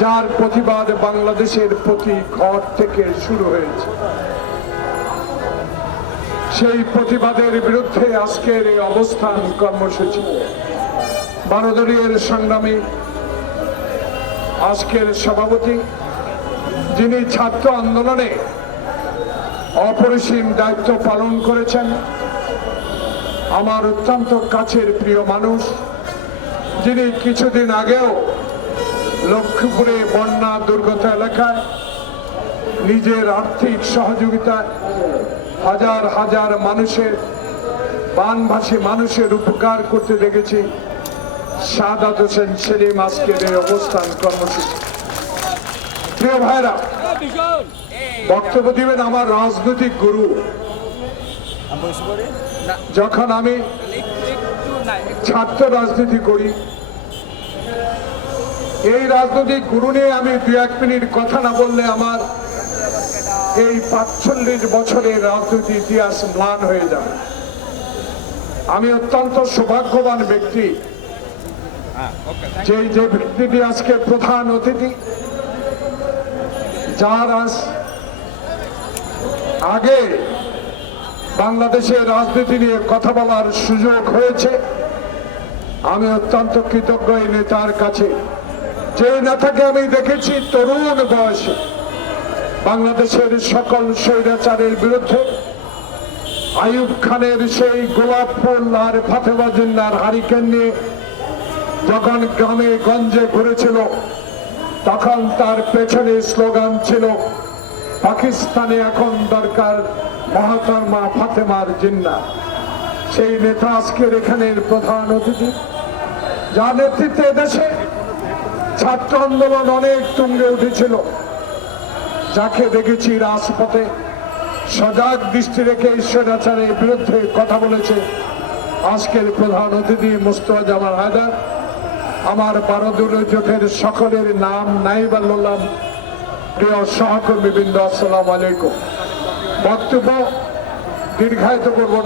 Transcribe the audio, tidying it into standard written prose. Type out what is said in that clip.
যার প্রতিবাদ বাংলাদেশের প্রতি ঘর থেকে শুরু হয়েছে। সেই প্রতিবাদের বিরুদ্ধে আজকের এই অবস্থান কর্মসূচি 12 দলীয় সংগ্রামী আজকের সভাপতি, যিনি ছাত্র আন্দোলনে অপরিসীম দায়িত্ব পালন করেছেন, আমার অত্যন্ত কাছের প্রিয় মানুষ, যিনি কিছুদিন আগেও লক্ষ্মীপুরে বন্যা দুর্গত এলাকায় নিজের আর্থিক সহযোগিতায় হাজার হাজার মানুষের, বানভাসী মানুষের উপকার করতে দেখেছি। সাদাত হোসেন সেলিম আজকের এই অবস্থান কর্মসূচি। প্রিয় ভাইরা, বক্তব্য দিবেন আমার রাজনৈতিক গুরু। যখন আমি ছাত্র রাজনীতি করি, এই রাজনৈতিক গুরু নিয়ে আমি 2-1 মিনিট কথা না বললে আমার এই 45 বছরের রাজনৈতিক ইতিহাস ম্লান হয়ে যাবে। আমি অত্যন্ত সৌভাগ্যবান ব্যক্তি যে ব্যক্তিটি আজকে প্রধান অতিথি, যার আগে বাংলাদেশের রাজনীতি নিয়ে কথা বলার সুযোগ হয়েছে। আমি অত্যন্ত কৃতজ্ঞ এই নেতার কাছে, যে নেতাকে আমি দেখেছি তরুণ বয়সে বাংলাদেশের সকল স্বৈরাচারের বিরুদ্ধে আইয়ুব খানের সেই গোলাপ ফুল আর ফাতেমা জিন্নার হারিকেন নিয়ে যখন গ্রামে গঞ্জে ঘুরেছিল, তখন তার পেছনে স্লোগান ছিল, পাকিস্তানে এখন দরকার মহাতরমা ফাতেমার জিন্না। সেই নেতা আজকের এখানের প্রধান অতিথি, যার নেতৃত্বে দেশে ছাত্র আন্দোলন অনেক তুঙ্গে উঠেছিল, যাকে দেখেছি রাজপথে সজাগ দৃষ্টি রেখে স্বৈরাচারের বিরুদ্ধে কথা বলেছে। আজকের প্রধান অতিথি মুস্তফা জামাল হায়দার। আমার 12 দলীয় জোটের সকলের নাম নাই বললাম। প্রিয় সহকর্মীবৃন্দ, আসসালামু আলাইকুম। বক্তব্য দীর্ঘায়িত করব না।